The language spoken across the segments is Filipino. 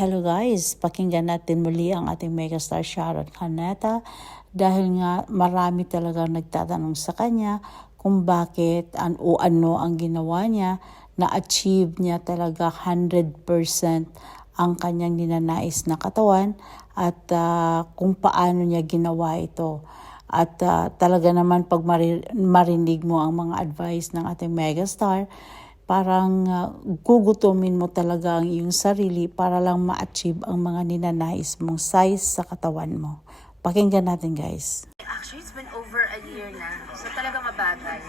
Hello guys, pakinggan natin muli ang ating megastar Sharon Cuneta dahil nga marami talagang nagtatanong sa kanya kung bakit o ano ang ginawa niya na-achieve niya talaga 100% ang kanyang ninanais na katawan at kung paano niya ginawa ito. At talaga naman pag marinig mo ang mga advice ng ating megastar, parang gugutumin mo talaga ang iyong sarili para lang ma-achieve ang mga ninanais mong size sa katawan mo. Pakinggan natin guys. Actually, it's been over a year na. So talaga mabagal.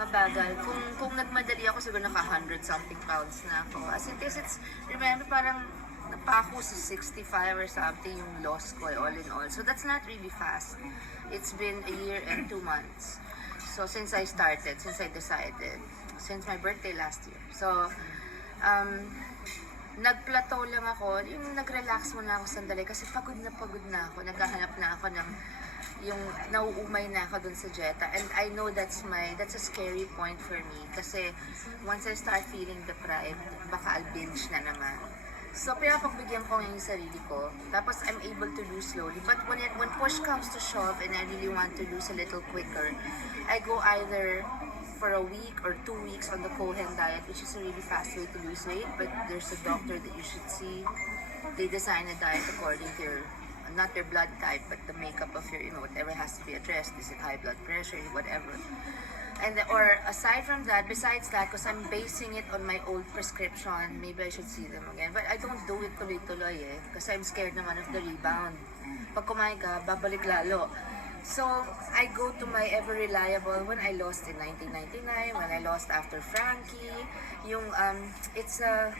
Mabagal. Kung nagmadali ako, siguro naka 100 something pounds na ako. As it is, remember parang napako sa 65 or something yung loss ko all in all. So that's not really fast. It's been a year and 2 months. So since I decided, since my birthday last year. So, nag-plateau lang ako, yung nag-relax muna ako sandali kasi pagod na ako, naghahanap na ako ng yung nauumay na ako dun sa dieta, and I know that's a scary point for me kasi once I start feeling deprived, baka I'll binge na naman. So, pinapagbigyan ko yung sarili ko. Tapos, I'm able to lose slowly. But when push comes to shove and I really want to lose a little quicker, I go either for a week or 2 weeks on the Cohen diet, which is a really fast way to lose weight. But there's a doctor that you should see. They design a diet according to your, not your blood type, but the makeup of your, whatever has to be addressed. Is it high blood pressure, whatever. Or aside from that, besides that, because I'm basing it on my old prescription, maybe I should see them again. But I don't do it tuloy-tuloy kasi I'm scared naman of the rebound. Pag kumain ka, babalik lalo. So, I go to my ever-reliable when I lost in 1999, when I lost after Frankie, it's a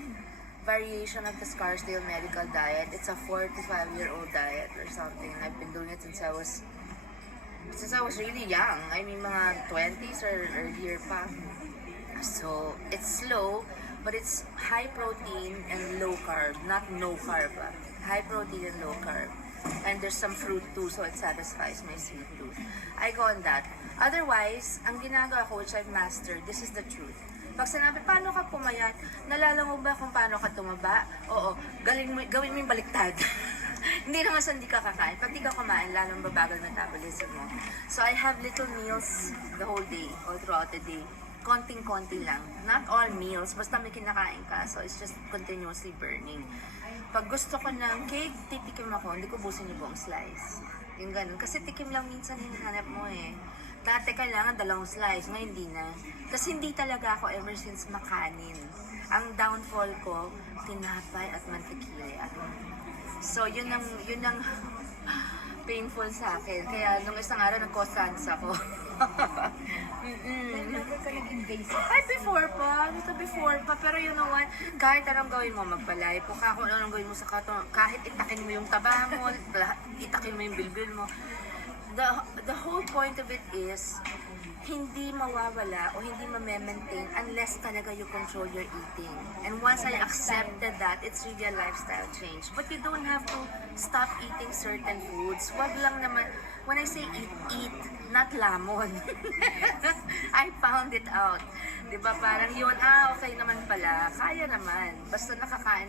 variation of the Scarsdale medical diet. It's a 4 to 5-year-old diet or something. I've been doing it since I was really young. I mean, mga 20s or earlier pa. So, it's slow, but it's high protein and low carb. Not no carb, high protein and low carb. And there's some fruit too, so it satisfies my sweet tooth. I go on that. Otherwise, ang ginagawa ko, which I've mastered, this is the truth. Pag sinabi, paano ka pumayat? Nalala mo ba kung paano ka tumaba? Oo, gawin mo yung baliktad. Hindi naman sa hindi ka kakain. Pag di ka kumain, lalong babagal metabolism mo. So I have little meals the whole day, all throughout the day. Konting-konti lang. Not all meals, basta may kinakain ka. So it's just continuously burning. Pag gusto ko ng cake, titikim ako. Hindi ko busin yung buong slice. Yung ganun. Kasi tikim lang minsan hinahanap mo Dati kailangan 2 slice, ngayon hindi na. Kasi hindi talaga ako ever since makanin. Ang downfall ko, tinapay at mantikilya. So, yun ang painful sa akin. Kaya nung isang araw, nag-cosans ako. Ay, before pa. Pero you know what? Kahit anong gawin mo, magpalay po ka. Kung anong gawin mo sa kato, kahit itakin mo yung taba mo, itakin mo yung bilbil mo. The whole point of it is, hindi mawawala o hindi ma-maintain unless talaga you control your eating. And once I accepted that, it's really a lifestyle change. But you don't have to stop eating certain foods. Wag lang naman, when I say eat, not lamon. I found it out. Diba parang yun, okay naman pala, kaya naman. Basta nakakain